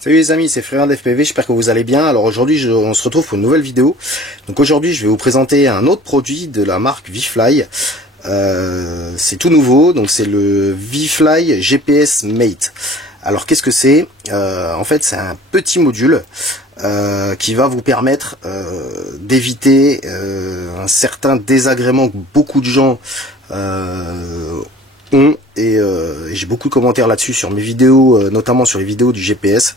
Salut les amis, c'est Frérien d'FPV, j'espère que vous allez bien. Alors aujourd'hui on se retrouve pour une nouvelle vidéo. Donc aujourd'hui je vais vous présenter un autre produit de la marque ViFly. C'est tout nouveau, donc c'est le ViFly GPS Mate. Alors qu'est-ce que c'est? En fait c'est un petit module qui va vous permettre d'éviter un certain désagrément que beaucoup de gens ont, et j'ai beaucoup de commentaires là-dessus sur mes vidéos, notamment sur les vidéos du GPS.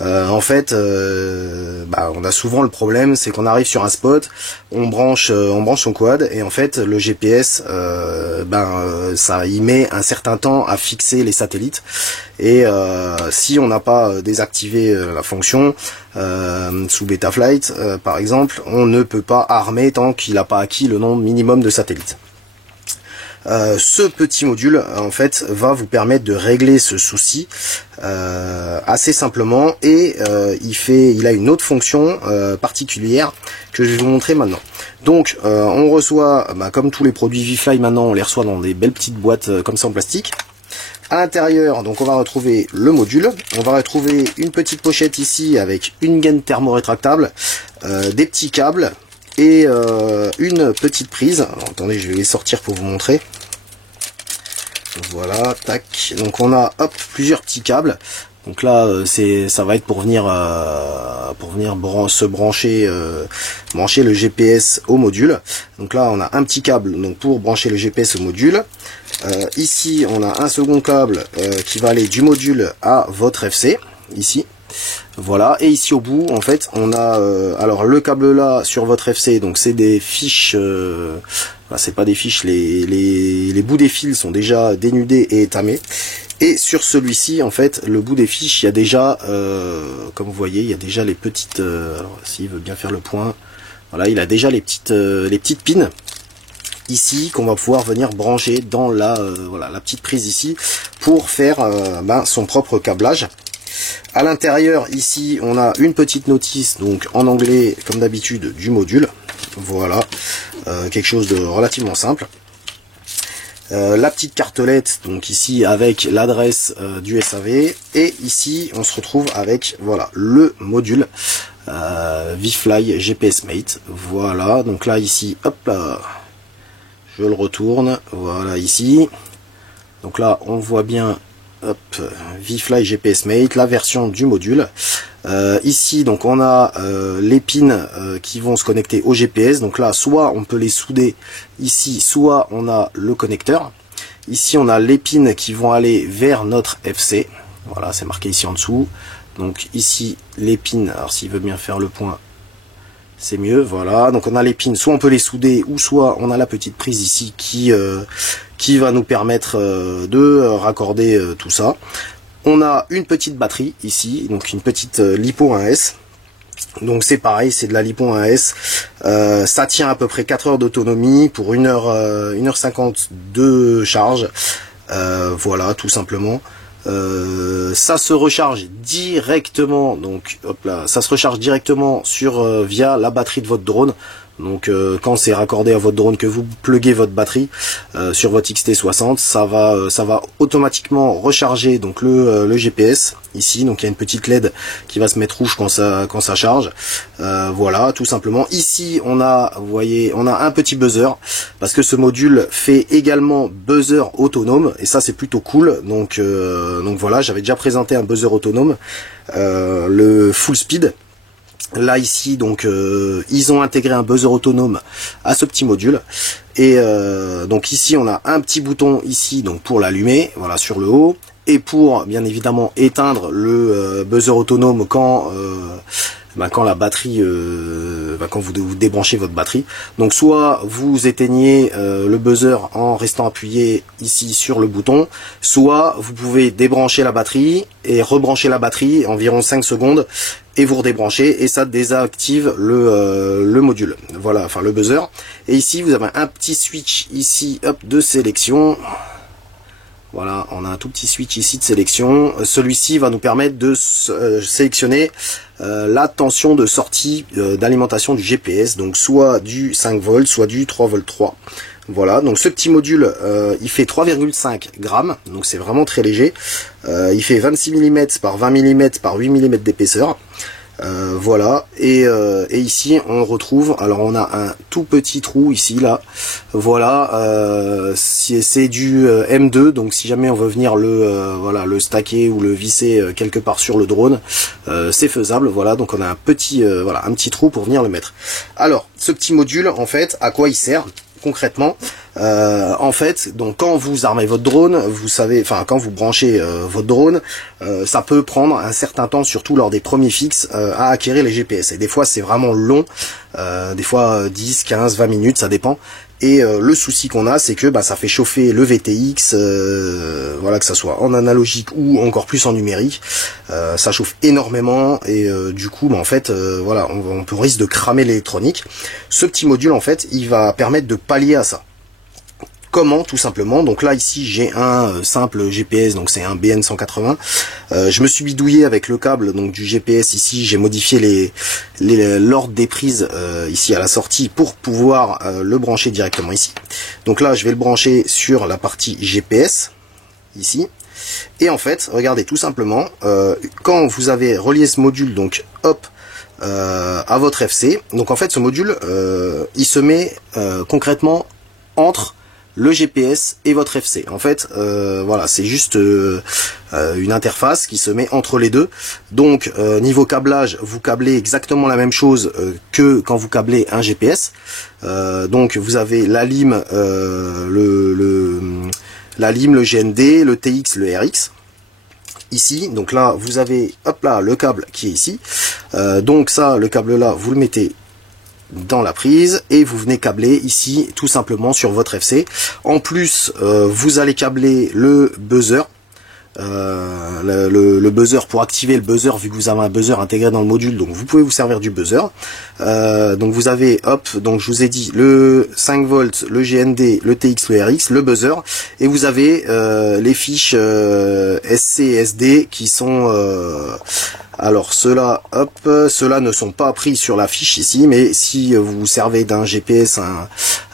En fait, on a souvent le problème, c'est qu'on arrive sur un spot, on branche son quad, et en fait le GPS, ça y met un certain temps à fixer les satellites, et si on n'a pas désactivé la fonction sous Betaflight par exemple, on ne peut pas armer tant qu'il n'a pas acquis le nombre minimum de satellites. Ce petit module en fait va vous permettre de régler ce souci assez simplement, et il a une autre fonction particulière que je vais vous montrer maintenant. Donc on reçoit, comme tous les produits ViFly maintenant, on les reçoit dans des belles petites boîtes comme ça en plastique. À l'intérieur, donc on va retrouver le module, on va retrouver une petite pochette ici avec une gaine thermorétractable, des petits câbles et une petite prise. Alors, attendez, je vais les sortir pour vous montrer. Voilà, tac. Donc on a plusieurs petits câbles. Donc là ça va être pour venir brancher le GPS au module. Donc là on a un petit câble donc pour brancher le GPS au module. Ici on a un second câble qui va aller du module à votre FC ici. Voilà, et ici au bout en fait on a alors le câble là sur votre FC, donc c'est des fiches, c'est pas des fiches, les bouts des fils sont déjà dénudés et étamés, et sur celui-ci en fait le bout des fiches, il y a déjà comme vous voyez, il y a déjà les petites alors s'il veut bien faire le point, voilà, il a déjà les petites pins ici qu'on va pouvoir venir brancher dans la petite prise ici pour faire son propre câblage. À l'intérieur ici on a une petite notice, donc en anglais comme d'habitude, du module. Voilà, quelque chose de relativement simple. La petite cartelette donc ici avec l'adresse du SAV, et ici on se retrouve avec voilà le module ViFly GPS Mate. Voilà, donc là ici hop là, je le retourne, voilà ici, donc là on voit bien ViFly GPS Mate, la version du module. Ici donc on a les pins qui vont se connecter au GPS, donc là soit on peut les souder ici, soit on a le connecteur. Ici on a les pins qui vont aller vers notre FC, voilà, c'est marqué ici en dessous. Donc ici les pins, alors s'il veut bien faire le point c'est mieux, voilà, donc on a les pins, soit on peut les souder, ou soit on a la petite prise ici qui va nous permettre de raccorder tout ça. On a une petite batterie ici, donc une petite LiPo 1S. Donc c'est pareil, c'est de la LiPo 1S. Ça tient à peu près 4 heures d'autonomie pour 1h50 de charge. Voilà, tout simplement. Ça se recharge directement, donc hop là, ça se recharge directement via la batterie de votre drone. Donc quand c'est raccordé à votre drone, que vous pluguez votre batterie sur votre XT60, ça va automatiquement recharger donc le GPS ici. Donc il y a une petite LED qui va se mettre rouge quand ça charge. Voilà, tout simplement. Ici on a, vous voyez, on a un petit buzzer, parce que ce module fait également buzzer autonome, et ça c'est plutôt cool. Donc voilà, j'avais déjà présenté un buzzer autonome, le full speed. Là ici donc ils ont intégré un buzzer autonome à ce petit module, et donc ici on a un petit bouton ici donc pour l'allumer, voilà, sur le haut, et pour bien évidemment éteindre le buzzer autonome quand la batterie, quand vous débranchez votre batterie. Donc soit vous éteignez le buzzer en restant appuyé ici sur le bouton, soit vous pouvez débrancher la batterie et rebrancher la batterie environ 5 secondes, et vous redébranchez, et ça désactive le module, voilà, enfin le buzzer. Et ici vous avez un petit switch ici, hop, de sélection. Voilà, on a un tout petit switch ici de sélection. Celui-ci va nous permettre de sélectionner la tension de sortie d'alimentation du GPS, donc soit du 5 volts, soit du 3 volts 3. Voilà, donc ce petit module, il fait 3,5 grammes, donc c'est vraiment très léger. Il fait 26 mm par 20 mm par 8 mm d'épaisseur. Voilà, et ici on retrouve, alors on a un tout petit trou ici là, voilà, c'est du M2, donc si jamais on veut venir voilà, le stacker ou le visser quelque part sur le drone, c'est faisable. Voilà, donc on a un petit voilà, un petit trou pour venir le mettre. Alors ce petit module, en fait, à quoi il sert concrètement? En fait, donc quand vous armez votre drone, vous savez, enfin quand vous branchez votre drone, ça peut prendre un certain temps, surtout lors des premiers fixes, à acquérir les GPS. Et des fois c'est vraiment long, des fois 10, 15, 20 minutes, ça dépend. Et le souci qu'on a, c'est que bah, ça fait chauffer le VTX, voilà, que ça soit en analogique ou encore plus en numérique, ça chauffe énormément et du coup, bah, en fait, voilà, on risque de cramer l'électronique. Ce petit module, en fait, il va permettre de pallier à ça. Comment? Tout simplement, donc là ici j'ai un simple GPS, donc c'est un BN180. Je me suis bidouillé avec le câble donc du GPS ici, j'ai modifié l'ordre des prises ici à la sortie pour pouvoir le brancher directement ici. Donc là je vais le brancher sur la partie GPS ici. Et en fait, regardez, tout simplement, quand vous avez relié ce module, donc hop, à votre FC, donc en fait ce module il se met concrètement entre le GPS et votre FC. En fait, voilà, c'est juste une interface qui se met entre les deux. Donc, niveau câblage, vous câblez exactement la même chose que quand vous câblez un GPS. Donc, vous avez la LIM, la LIM, le GND, le TX, le RX. Ici, donc là, vous avez, hop là, le câble qui est ici. Donc ça, le câble là, vous le mettez dans la prise et vous venez câbler ici tout simplement sur votre FC. En plus vous allez câbler le buzzer, le buzzer pour activer le buzzer, vu que vous avez un buzzer intégré dans le module, donc vous pouvez vous servir du buzzer. Donc vous avez, hop, donc je vous ai dit le 5 volts, le GND, le TX, le RX, le buzzer, et vous avez les fiches SC et SD qui sont alors ceux-là, hop, ceux-là ne sont pas pris sur la fiche ici, mais si vous vous servez d'un GPS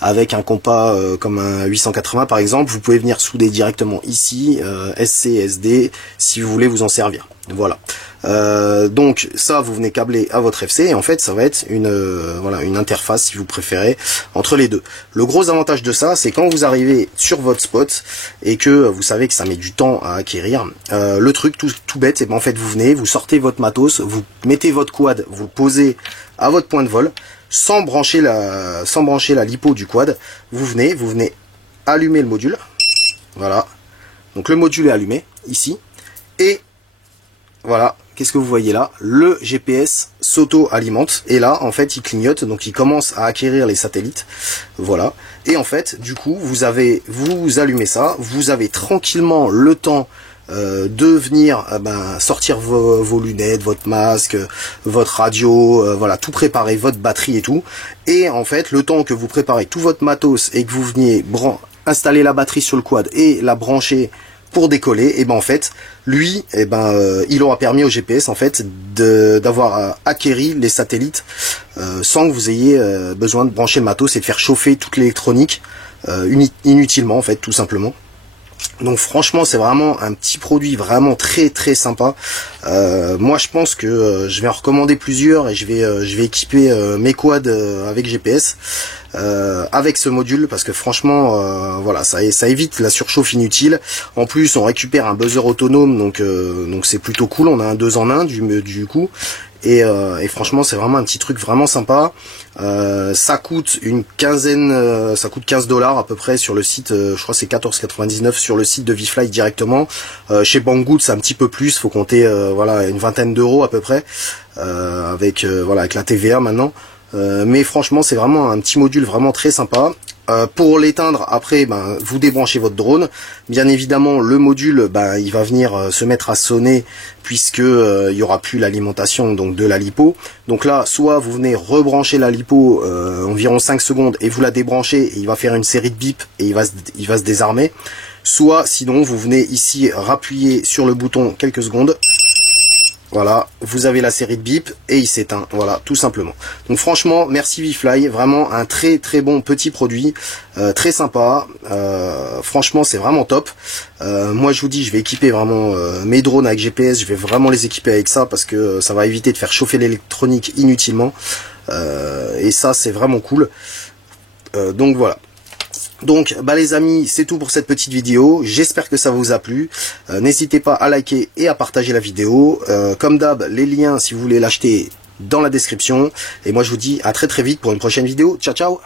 avec un compas comme un 880 par exemple, vous pouvez venir souder directement ici, SC, SD, si vous voulez vous en servir. Voilà. Donc ça, vous venez câbler à votre FC et en fait ça va être voilà, une interface, si vous préférez, entre les deux. Le gros avantage de ça, c'est quand vous arrivez sur votre spot et que vous savez que ça met du temps à acquérir, le truc tout bête, c'est ben, en fait vous venez, vous sortez votre matos, vous mettez votre quad, vous le posez à votre point de vol sans brancher la lipo du quad. Vous venez allumer le module. Voilà, donc le module est allumé ici et voilà, qu'est-ce que vous voyez là? Le GPS s'auto-alimente et là en fait il clignote, donc il commence à acquérir les satellites. Voilà, et en fait du coup vous allumez ça, vous avez tranquillement le temps de venir sortir vos lunettes, votre masque, votre radio, voilà, tout préparer, votre batterie et tout. Et en fait le temps que vous préparez tout votre matos et que vous veniez installer la batterie sur le quad et la brancher pour décoller, et ben en fait lui, il aura permis au GPS en fait d'avoir acquéri les satellites sans que vous ayez besoin de brancher le matos et de faire chauffer toute l'électronique inutilement en fait, tout simplement. Donc franchement c'est vraiment un petit produit vraiment très très sympa. Moi je pense que je vais en recommander plusieurs et je vais équiper mes quads avec GPS avec ce module, parce que franchement voilà, ça évite la surchauffe inutile. En plus on récupère un buzzer autonome, donc c'est plutôt cool, on a un 2 en 1 du coup. Et franchement c'est vraiment un petit truc vraiment sympa. Ça coûte une quinzaine, ça coûte 15 $ à peu près sur le site, je crois que c'est 14,99 sur le site de ViFly directement. Chez Banggood c'est un petit peu plus, faut compter voilà, une vingtaine d'euros à peu près, avec voilà, avec la TVA maintenant. Mais franchement c'est vraiment un petit module vraiment très sympa. Pour l'éteindre après, vous débranchez votre drone. Bien évidemment le module il va venir se mettre à sonner, puisque il y aura plus l'alimentation donc de la lipo. Donc là soit vous venez rebrancher la lipo environ 5 secondes et vous la débranchez et il va faire une série de bips et il va se désarmer. Soit sinon vous venez ici rappuyer sur le bouton quelques secondes voilà, vous avez la série de bip et il s'éteint, voilà, tout simplement. Donc franchement, merci ViFly, vraiment un très très bon petit produit, très sympa, franchement c'est vraiment top. Moi je vous dis, je vais équiper vraiment mes drones avec GPS, je vais vraiment les équiper avec ça parce que ça va éviter de faire chauffer l'électronique inutilement, et ça c'est vraiment cool. Donc voilà. Donc bah les amis, c'est tout pour cette petite vidéo, j'espère que ça vous a plu, n'hésitez pas à liker et à partager la vidéo, comme d'hab les liens si vous voulez l'acheter dans la description, et moi je vous dis à très très vite pour une prochaine vidéo, ciao ciao.